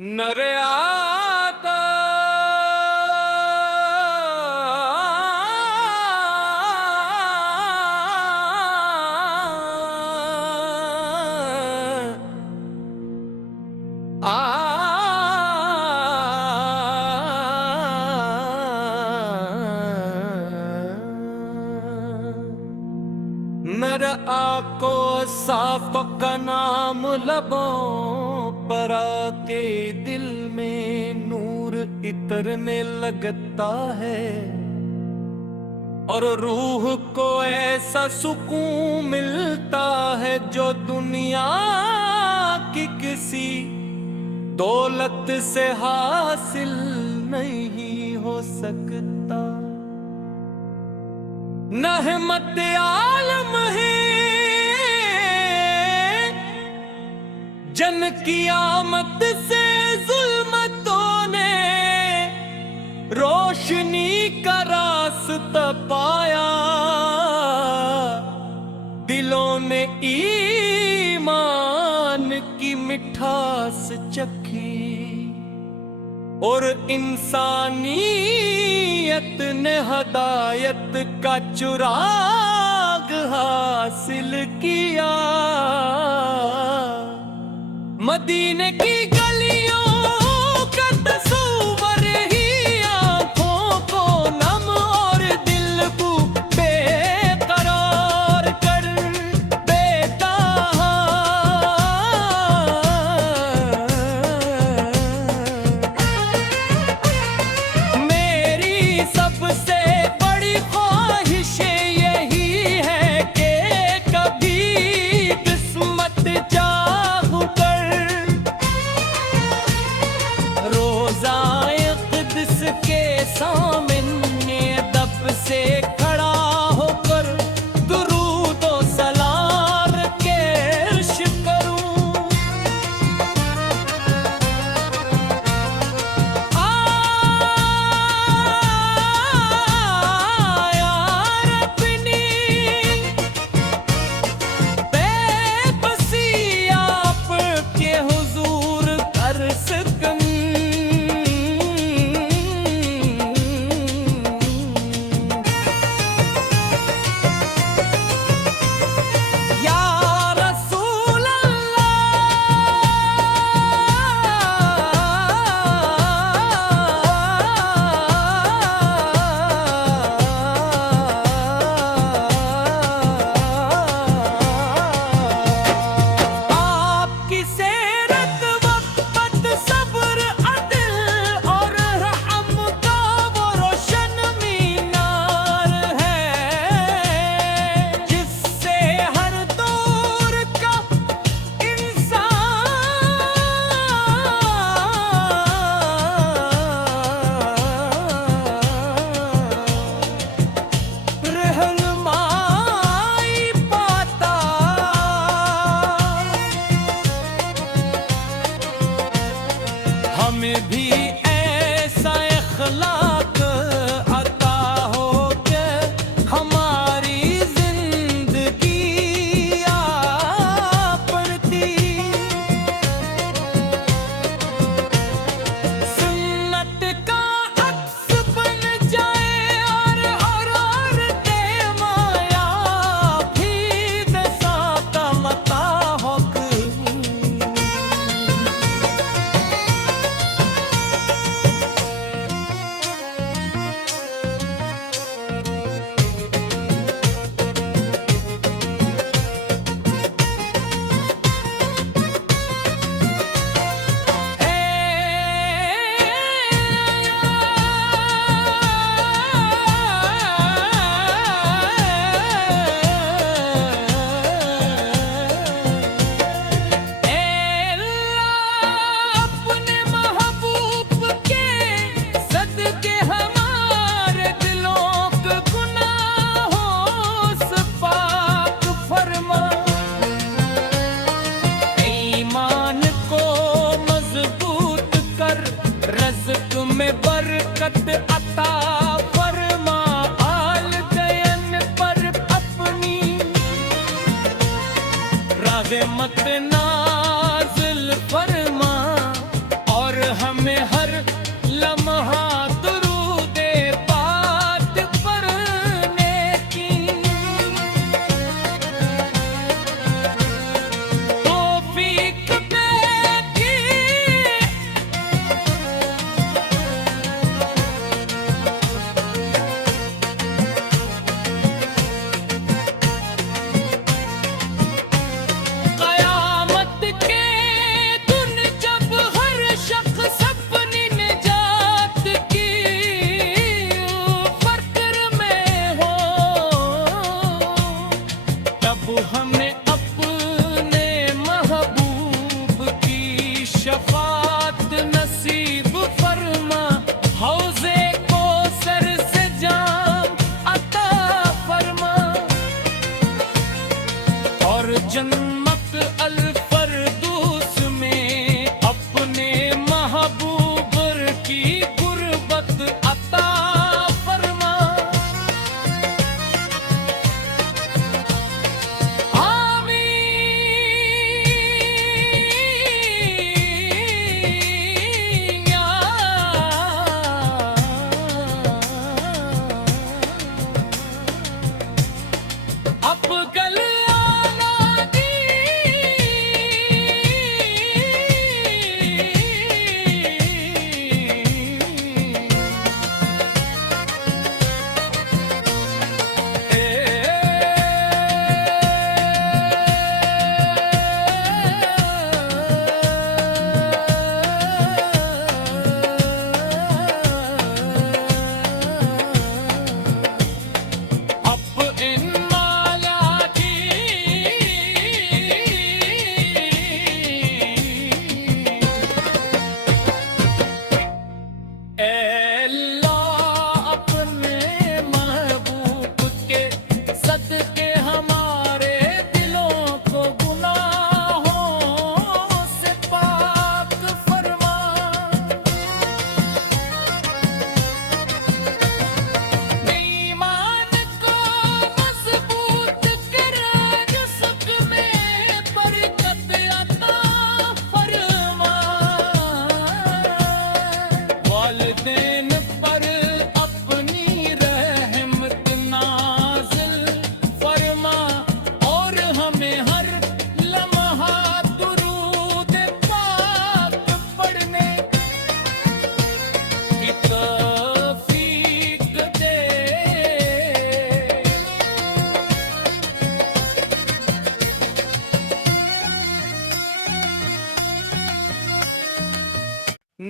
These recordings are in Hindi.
नरे आता नर आको साफ का नाम लबों पर आके दिल में नूर इतरने लगता है और रूह को ऐसा सुकून मिलता है जो दुनिया की किसी दौलत से हासिल नहीं हो सकता। रहमत आलम है जन की आमद से जुल्मतों ने रोशनी का रास्ता पाया, दिलों ने ईमान की मिठास चखी और इंसानियत ने हदायत का चुराग हासिल किया। मदीने की गलियों का तस्वर ही आंखों को नम और दिल को बेकरार कर देता है। मेरी सबसे बड़ी ख्वाहिश यही है कि कभी किस्मत चाह कर रोज़ाए क़ुद्स के सामने दब से खड़ा होकर दुरूद और सलाम के अर्श करूं। यार अपनी बेबसी आपके हुजूर कर सकूं। या रसूल अल्लाह, आपकी सेरत वक़्त सब्र अदल और रहम का वो रोशन मीनार है जिससे हर दौर का इंसान रहनुमाई पाता। हमें भी ऐसा इखलाक अता हो के हमारी जिंदगी आपरती सुन्नत का अक्स बन जाए और औरते माया भी दसा का मता होक। अपने महबूब के सदके हमारे दिलों के गुनाहों से पाक फरमा। ईमान को मजबूत कर रज़्क़ में बरकत अता फरमा। आल गयन पर अपनी रहमत नाज़िल फरमा और खुद नसीब फरमा, हौजे को सर से जाम अता फरमा, और जन्नत अल फरदूस में अपने महबूब की गुर्बत अता फरमा। अब कल आना दी, अब इन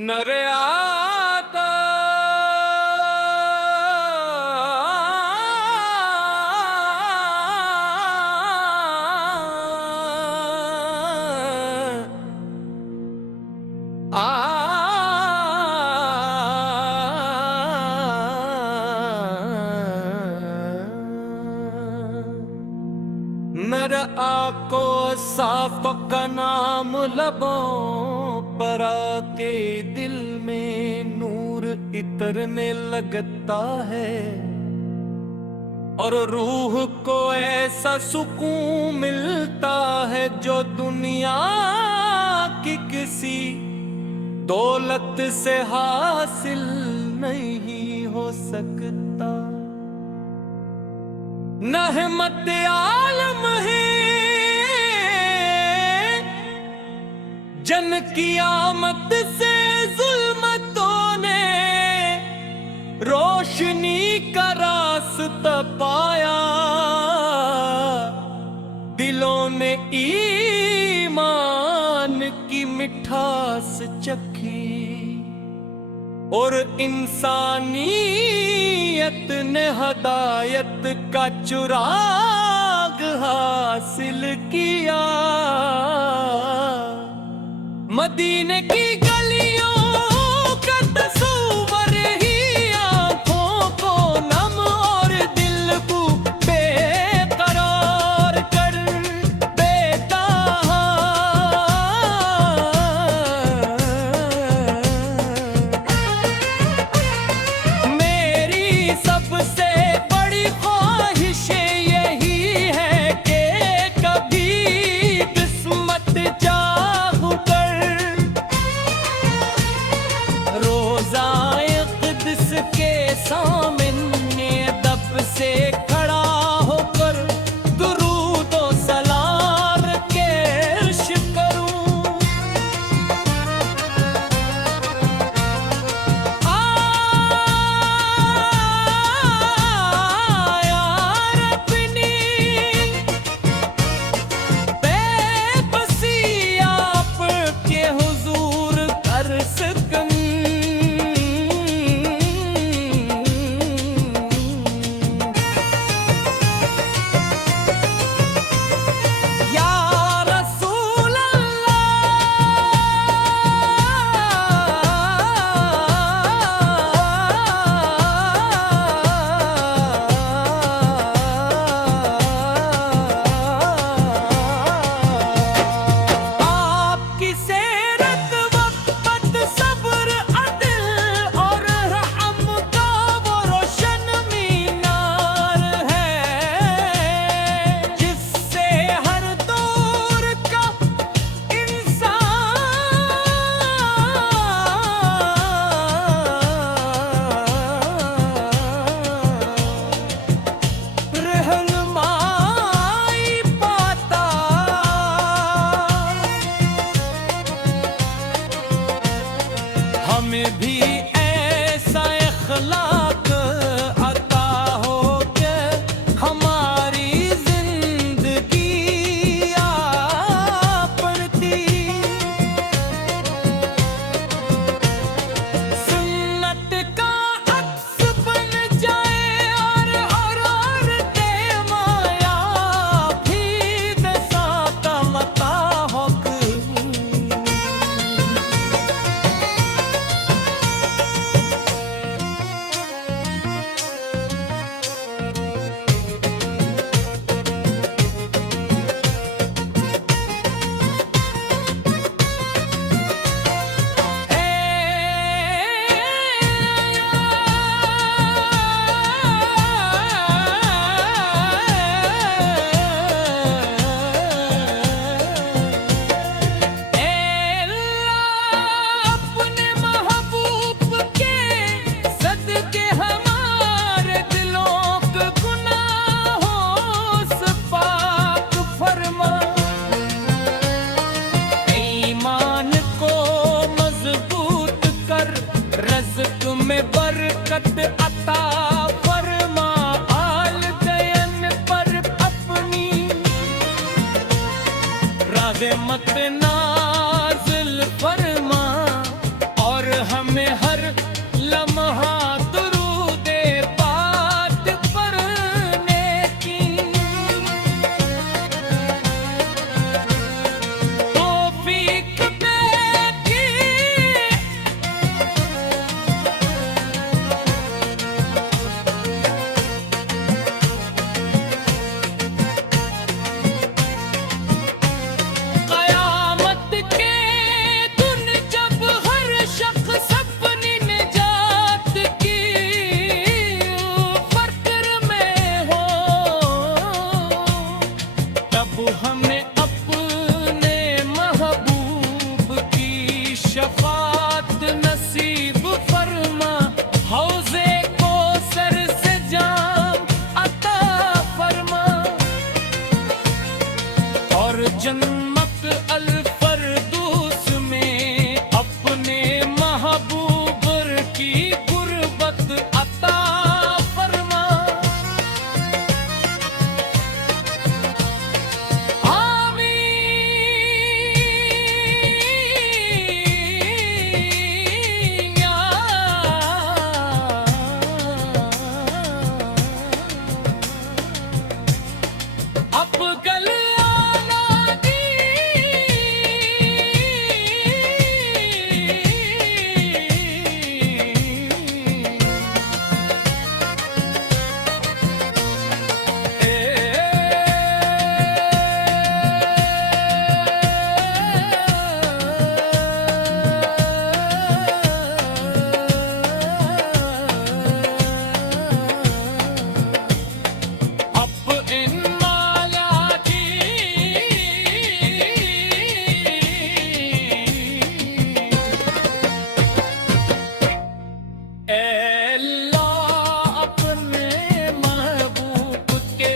नर आता नर आको साफ का नाम लबों पर आके दिल में नूर इतरने लगता है, और रूह को ऐसा सुकून मिलता है जो दुनिया की किसी दौलत से हासिल नहीं हो सकता। रहमत आलम है जन की आमद से जुल्मतों ने रोशनी का रास्ता पाया, दिलों ने ईमान की मिठास चखी, और इंसानियत ने हदायत का चुराग हासिल किया। मदीने की गलियों का तस्वर ही आंखों को नम और दिल को बेकरार कर देता है। मेरी सबसे बड़ी ख्वाहिश यही है कि कभी किस्मत चाहूं कर रोज़ाए क़ुद्स के सामने दब से खड़ा होकर दुरूद और सलाम के अर्श करूं। यार अपनी बेबसी आपके हुजूर कर सकूं। हमें भी ऐसा इखलाक अता हो के हमारी जिंदगी पड़ती। सुन्नत का अक्स बन जाए और माया भी दसाता मता होक। रज़्क़ में बरकत अता फरमा, आल दयन पर अपनी राज़े मत नाज़िल फरमा। और हमें हर लम्हा दुरूदे पाक पढ़ने की तौफ़ीक़ दे की। क़यामत के दिन जब हर शख्स अपनी निजात की फ़िक्र में हो, तब हमें अपने महबूब की शफ़ाअत नसीब फरमा। हौज़े कौसर से जाम अता फरमा और जन्नत अल फरदौस में अपने महबूब की गुर्बत अता फरमा। आमीन या अब गल आना दी अब इन माया की अल्लाह अपने महबूब के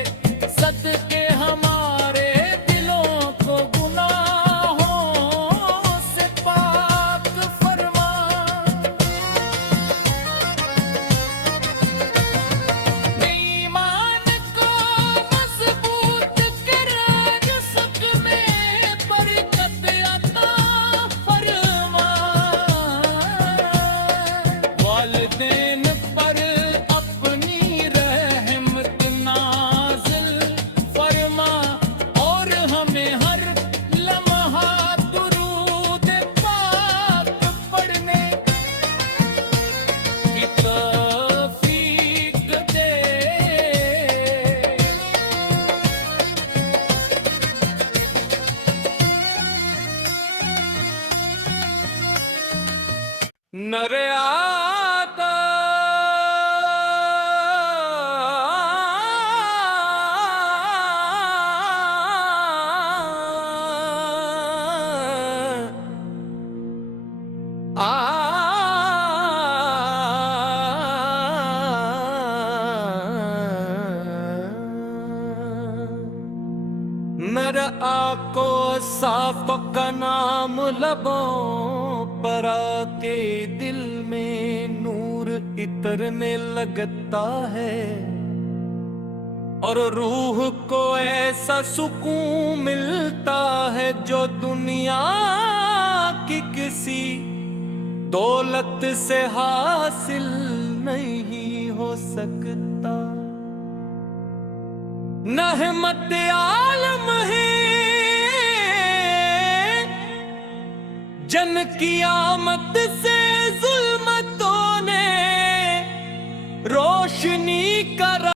सदके हमारे दिलों को गुनाहों से पाक फरमा। ईमान को मजबूत कर रिज़्क़ में बरकत अता फरमा। वालिदैन पर अपनी रहमत नाज़िल फरमा और हमें हर लम्हा दुरूद पाक पढ़ने की तौफ़ीक़ दे। नरे आता मेरा आको साफ का नाम लबों पर आके दिल में नूर इतरने लगता है और रूह को ऐसा सुकून मिलता है जो दुनिया की किसी दौलत से हासिल नहीं हो सकता। रहमत आलम है जन की आमद से जुल्मतों ने रोशनी का